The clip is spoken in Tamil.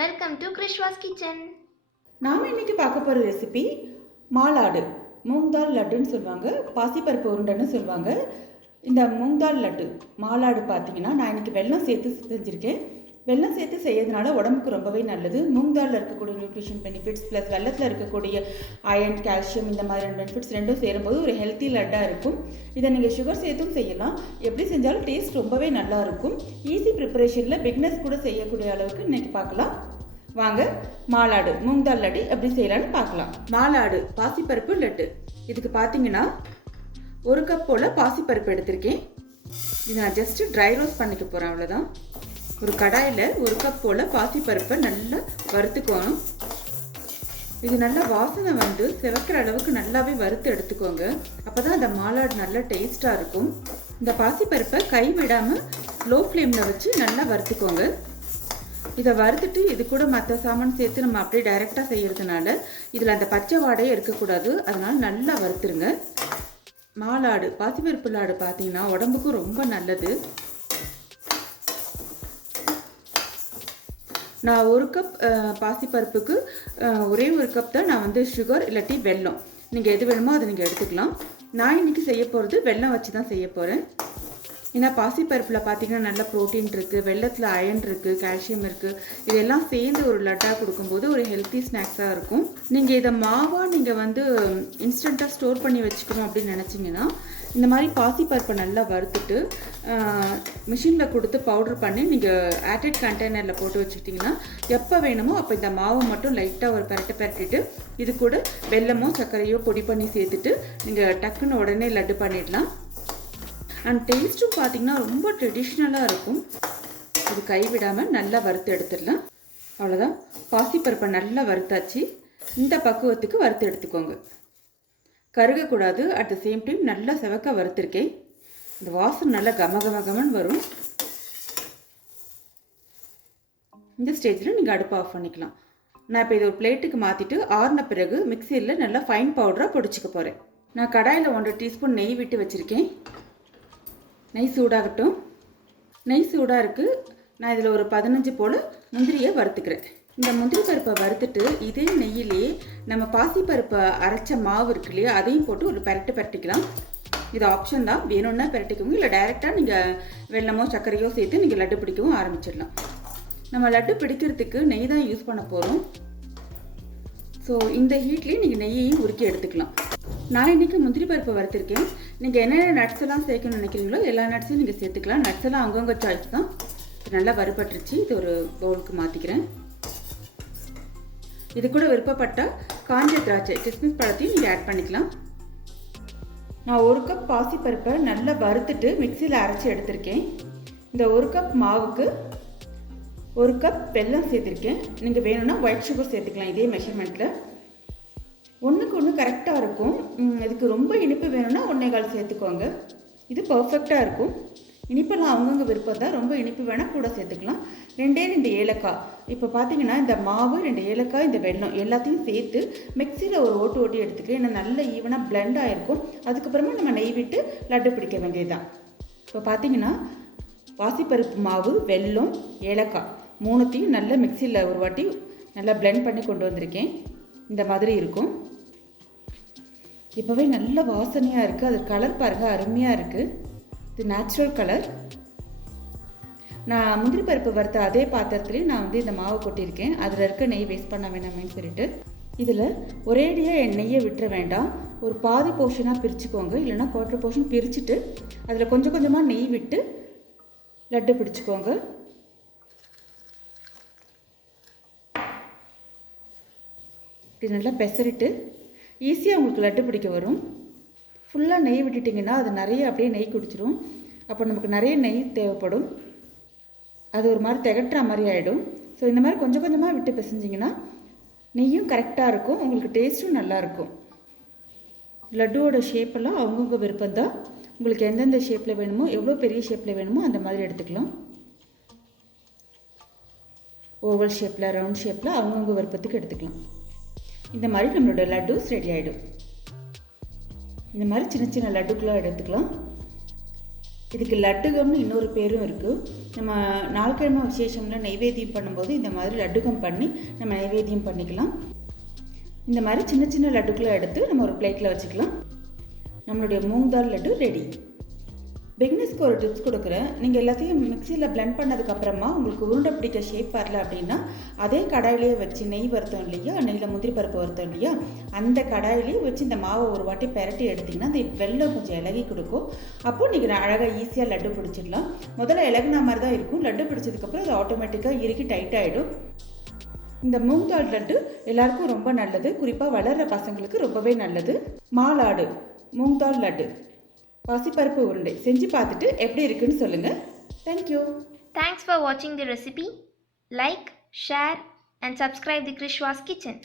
Welcome to KrishVas. நாம் இன்றைக்கி பார்க்க போகிற ரெசிபி மாலாடு மூங் தால் லட்டுன்னு சொல்லுவாங்க, பாசிப்பருப்பு உருண்டைன்னு சொல்லுவாங்க. இந்த மூங் தால் லட்டு மாலாடு பார்த்தீங்கன்னா நான் இன்றைக்கி வெல்லம் சேர்த்து செஞ்சுருக்கேன். வெல்லம் சேர்த்து செய்யறதுனால உடம்புக்கு ரொம்பவே நல்லது. மூங் தாலில் இருக்கக்கூடிய நியூட்ரிஷன் பெனிஃபிட்ஸ் ப்ளஸ் வெள்ளத்தில் இருக்கக்கூடிய அயன், கால்சியம் இந்த மாதிரி பெனிஃபிட்ஸ் ரெண்டும் சேரும்போது ஒரு ஹெல்த்தி லட்டாக இருக்கும். இதை நீங்கள் சுகர் சேர்த்தும் செய்யலாம். எப்படி செஞ்சாலும் டேஸ்ட் ரொம்பவே நல்லாயிருக்கும். ஈஸி ப்ரிப்பரேஷனில் பிக்னஸ் கூட செய்யக்கூடிய அளவுக்கு இன்றைக்கி பார்க்கலாம். வாங்க மாலாடு மூங் தால் லட்டு எப்படி செய்யலான்னு பார்க்கலாம். மாலாடு பாசிப்பருப்பு லட்டு. இதுக்கு பார்த்தீங்கன்னா 1 கப் போல் பாசிப்பருப்பு எடுத்திருக்கேன். இது நான் ஜஸ்ட்டு ட்ரை ரோஸ்ட் பண்ணிக்க போகிறேன், அவ்வளோதான். ஒரு கடாயில் 1 கப் போல் பாசிப்பருப்பை நல்லா வறுத்துக்கணும். இது நல்லா வாசனை வந்து சிவக்கிற அளவுக்கு நல்லாவே வறுத்து எடுத்துக்கோங்க. அப்போ தான் அந்த மாலாடு நல்லா டேஸ்ட்டாக இருக்கும். இந்த பாசிப்பருப்பை கை விடாமல் லோ ஃப்ளேமில் வச்சு நல்லா வறுத்துக்கோங்க. இதை வறுத்துட்டு இது கூட மற்ற சாமான் சேர்த்து நம்ம அப்படியே டைரெக்டாக செய்கிறதுனால இதில் அந்த பச்சை வாடையே இருக்கக்கூடாது. அதனால் நல்லா வறுத்துருங்க. மாலாடு பாசிப்பருப்பு லாடு பார்த்தீங்கன்னா உடம்புக்கும் ரொம்ப நல்லது. நான் 1 கப் பாசிப்பருப்புக்கு ஒரே 1 கப் தான் நான் வந்து சுகர் இல்லாட்டி வெல்லம், நீங்கள் எது வேணுமோ அதை நீங்கள் எடுத்துக்கலாம். நான் இன்றைக்கி செய்ய போகிறது வெல்லம் வச்சு தான் செய்ய போகிறேன். ஏன்னா பாசிப்பருப்பில் பார்த்தீங்கன்னா நல்ல ப்ரோட்டீன் இருக்குது, வெள்ளத்தில் அயன் இருக்குது, கால்சியம் இருக்குது. இதெல்லாம் சேர்ந்து ஒரு லட்டாக கொடுக்கும்போது ஒரு ஹெல்த்தி ஸ்நாக்ஸாக இருக்கும். நீங்கள் இதை மாவாக நீங்கள் வந்து இன்ஸ்டண்ட்டாக ஸ்டோர் பண்ணி வச்சுக்கணும் அப்படின்னு நினச்சிங்கன்னா இந்த மாதிரி பாசிப்பருப்பை நல்லா வறுத்துட்டு மிஷினில் கொடுத்து பவுட்ரு பண்ணி நீங்கள் ஏர்டைட் கண்டெய்னரில் போட்டு வச்சுக்கிட்டிங்கன்னா எப்போ வேணுமோ அப்போ இந்த மாவை மட்டும் லைட்டாக ஒரு பரட்டிட்டு இது கூட வெல்லமோ சர்க்கரையோ பொடி பண்ணி சேர்த்துட்டு நீங்கள் டக்குன்னு உடனே லட்டு பண்ணிடலாம். அண்ட் டேஸ்ட்டும் பார்த்தீங்கன்னா ரொம்ப ட்ரெடிஷ்னலாக இருக்கும். இது கைவிடாமல் நல்லா வறுத்து எடுத்துடலாம். அவ்வளோதான், பாசிப்பருப்பை நல்லா வறுத்தாச்சு. இந்த பக்குவத்துக்கு வறுத்து எடுத்துக்கோங்க. கருகக்கூடாது. அட் த சேம் டைம் நல்லா செவக்க வறுத்துருக்கேன். இந்த வாசனை நல்லா கமகமகமன்னு வரும். இந்த ஸ்டேஜில் நீங்கள் அடுப்பை ஆஃப் பண்ணிக்கலாம். நான் இப்போ இதை ஒரு பிளேட்டுக்கு மாற்றிட்டு ஆறின பிறகு மிக்சியில் நல்லா ஃபைன் பவுடராக பொடிச்சிக்க போகிறேன். நான் கடாயில் 1 டீஸ்பூன் நெய் விட்டு வச்சுருக்கேன். நெய் சூடாகட்டும். நெய் சூடாக இருக்குது. நான் இதில் ஒரு 15 போல் முந்திரியை வறுத்துக்கிறேன். இந்த முந்திரி பருப்பை வறுத்துட்டு இதே நெய்யிலே நம்ம பாசிப்பருப்பை அரைச்ச மாவு இருக்கு இல்லையா, அதையும் போட்டு ஒரு பரட்டிக்கலாம். இது ஆப்ஷன் தான், வேணும்னா பரட்டிக்கோங்க. இல்லை டைரெக்டாக நீங்கள் வெல்லமோ சர்க்கரையோ சேர்த்து நீங்கள் லட்டு பிடிக்கவும் ஆரம்பிச்சிடலாம். நம்ம லட்டு பிடிக்கிறதுக்கு நெய் தான் யூஸ் பண்ண போகிறோம். ஸோ இந்த ஹீட்லேயே நீங்கள் நெய்யையும் உருக்கி எடுத்துக்கலாம். நான் இன்றைக்கி முந்திரி பருப்பை வறுத்துருக்கேன். நீங்கள் என்னென்ன நட்ஸ் எல்லாம் சேர்க்கணும்னு நினைக்கிறீங்களோ எல்லா நட்ஸையும் நீங்கள் சேர்த்துக்கலாம். நட்ஸ் எல்லாம் அவங்கவுங்க சாய்ஸ் தான். நல்லா வறுபட்டுருச்சு. இது ஒரு பவுலுக்கு மாற்றிக்கிறேன். இது கூட விருப்பப்பட்டால் காஞ்ச திராட்சை கிறிஸ்மஸ் பழத்தையும் நீங்கள் ஆட் பண்ணிக்கலாம். நான் 1 கப் பாசிப்பருப்பை நல்லா வறுத்துட்டு மிக்சியில் அரைச்சி எடுத்திருக்கேன். இந்த 1 கப் மாவுக்கு 1 கப் வெல்லம் சேர்த்துருக்கேன். நீங்கள் வேணும்னா ஒயிட் சுகர் சேர்த்துக்கலாம். இதே மெஷர்மெண்ட்டில் ஒன்றுக்கு ஒன்று கரெக்டாக இருக்கும். இதுக்கு ரொம்ப இனிப்பு வேணும்னா 1.25 சேர்த்துக்கோங்க. இது பர்ஃபெக்டாக இருக்கும். இனிப்பெல்லாம் அவங்கவுங்க விருப்பம் தான். ரொம்ப இனிப்பு வேணால் கூட சேர்த்துக்கலாம். 2 ஏலக்காய். இப்போ பார்த்தீங்கன்னா இந்த மாவு 2 ஏலக்காய் இந்த வெல்லம் எல்லாத்தையும் சேர்த்து மிக்சியில் ஒரு ஓட்டி எடுத்துக்கிறேன். ஏன்னா நல்ல ஈவனாக பிளெண்ட் ஆகிருக்கும். அதுக்கப்புறமா நம்ம நெய் விட்டு லட்டு பிடிக்க வேண்டியது தான். இப்போ பார்த்தீங்கன்னா பாசிப்பருப்பு மாவு, வெல்லம், ஏலக்காய் 3த்தையும் நல்லா மிக்சியில் ஒரு வாட்டி நல்லா பிளெண்ட் பண்ணி கொண்டு வந்திருக்கேன். இந்த மாதிரி இருக்கும். இப்போவே நல்ல வாசனையாக இருக்குது. அது கலர் பாருங்கள், அருமையாக இருக்குது. இது நேச்சுரல் கலர். நான் முந்திரி பருப்பு வறுத்த அதே பாத்திரத்துலேயும் நான் வந்து இந்த மாவு கொட்டியிருக்கேன். அதில் இருக்க நெய் வேஸ்ட் பண்ண வேணாமேன்னு சொல்லிட்டு இதில் ஒரேடியாக நெய்யை விட்டுற வேண்டாம். ஒரு பாதி போர்ஷனாக பிரிச்சுக்கோங்க. இல்லைன்னா 1/4 போர்ஷன் பிரிச்சுட்டு அதில் கொஞ்சம் கொஞ்சமாக நெய் விட்டு லட்டு பிடிச்சிக்கோங்க. இப்படி நல்லா பெசரிட்டு ஈஸியாக உங்களுக்கு லட்டு பிடிக்க வரும். ஃபுல்லாக நெய் விட்டுட்டிங்கன்னா அது நிறைய அப்படியே நெய் குடிச்சிடும். அப்போ நமக்கு நிறைய நெய் தேவைப்படும். அது ஒரு மாதிரி திகட்டுற மாதிரி ஆகிடும். ஸோ இந்த மாதிரி கொஞ்சம் கொஞ்சமாக விட்டு பிசைஞ்சிங்கன்னா நெய்யும் கரெக்டாக இருக்கும். உங்களுக்கு டேஸ்ட்டும் நல்லாயிருக்கும். லட்டுவோட ஷேப்பெல்லாம் அவங்கவுங்க விருப்பம் தான். உங்களுக்கு எந்தெந்த ஷேப்பில் வேணுமோ, எவ்வளோ பெரிய ஷேப்பில் வேணுமோ அந்த மாதிரி எடுத்துக்கலாம். ஓவல் ஷேப்பில், ரவுண்ட் ஷேப்பில் அவங்கவுங்க விருப்பத்துக்கு எடுத்துக்கலாம். இந்த மாதிரி நம்மளோட லட்டூஸ் ரெடி ஆகிடும். இந்த மாதிரி சின்ன சின்ன லட்டுக்கெலாம் எடுத்துக்கலாம். இதுக்கு லட்டுகம்னு இன்னொரு பேரும் இருக்குது. நம்ம நாள்கிழமை விசேஷமில் நைவேத்தியம் பண்ணும்போது இந்த மாதிரி லட்டுகம் பண்ணி நம்ம நைவேத்தியம் பண்ணிக்கலாம். இந்த மாதிரி சின்ன சின்ன லட்டுக்களை எடுத்து நம்ம ஒரு பிளேட்டில் வச்சுக்கலாம். நம்மளுடைய மூங் தால் லட்டு ரெடி. பிகினர்ஸ்க்கு ஒரு டிப்ஸ் கொடுக்குறேன். நீங்கள் எல்லாத்தையும் மிக்சியில் பிளெண்ட் பண்ணதுக்கப்புறமா உங்களுக்கு உருண்டை பிடிக்க ஷேப் வரல அப்படின்னா அதே கடாயிலேயே வச்சு நெய் வறுத்தோம் இல்லையா, நெய்யில் முந்திரி பருப்பு வறுத்தோம் இல்லையா, அந்த கடாயிலேயே வச்சு இந்த மாவை ஒரு வாட்டி பெரட்டி எடுத்திங்கன்னா அந்த வெள்ளம் கொஞ்சம் இலகி கொடுக்கும். அப்போது நீங்கள் அழகாக ஈஸியாக லட்டு பிடிச்சிடலாம். முதல்ல இலகுனா மாதிரி தான் இருக்கும். லட்டு பிடிச்சதுக்கப்புறம் அது ஆட்டோமேட்டிக்காக இறுக்கி டைட் ஆகிடும். இந்த மூங் தால் லட்டு எல்லாருக்கும் ரொம்ப நல்லது. குறிப்பாக வளர்கிற பசங்களுக்கு ரொம்பவே நல்லது. மாலாடு மூங் தால் லட்டு பாசிப்பருப்பு உருண்டை செஞ்சு பார்த்துட்டு எப்படி இருக்குன்னு சொல்லுங்கள். Thank you. Thanks for watching the recipe. Like, share and subscribe the KrishVas Kitchen.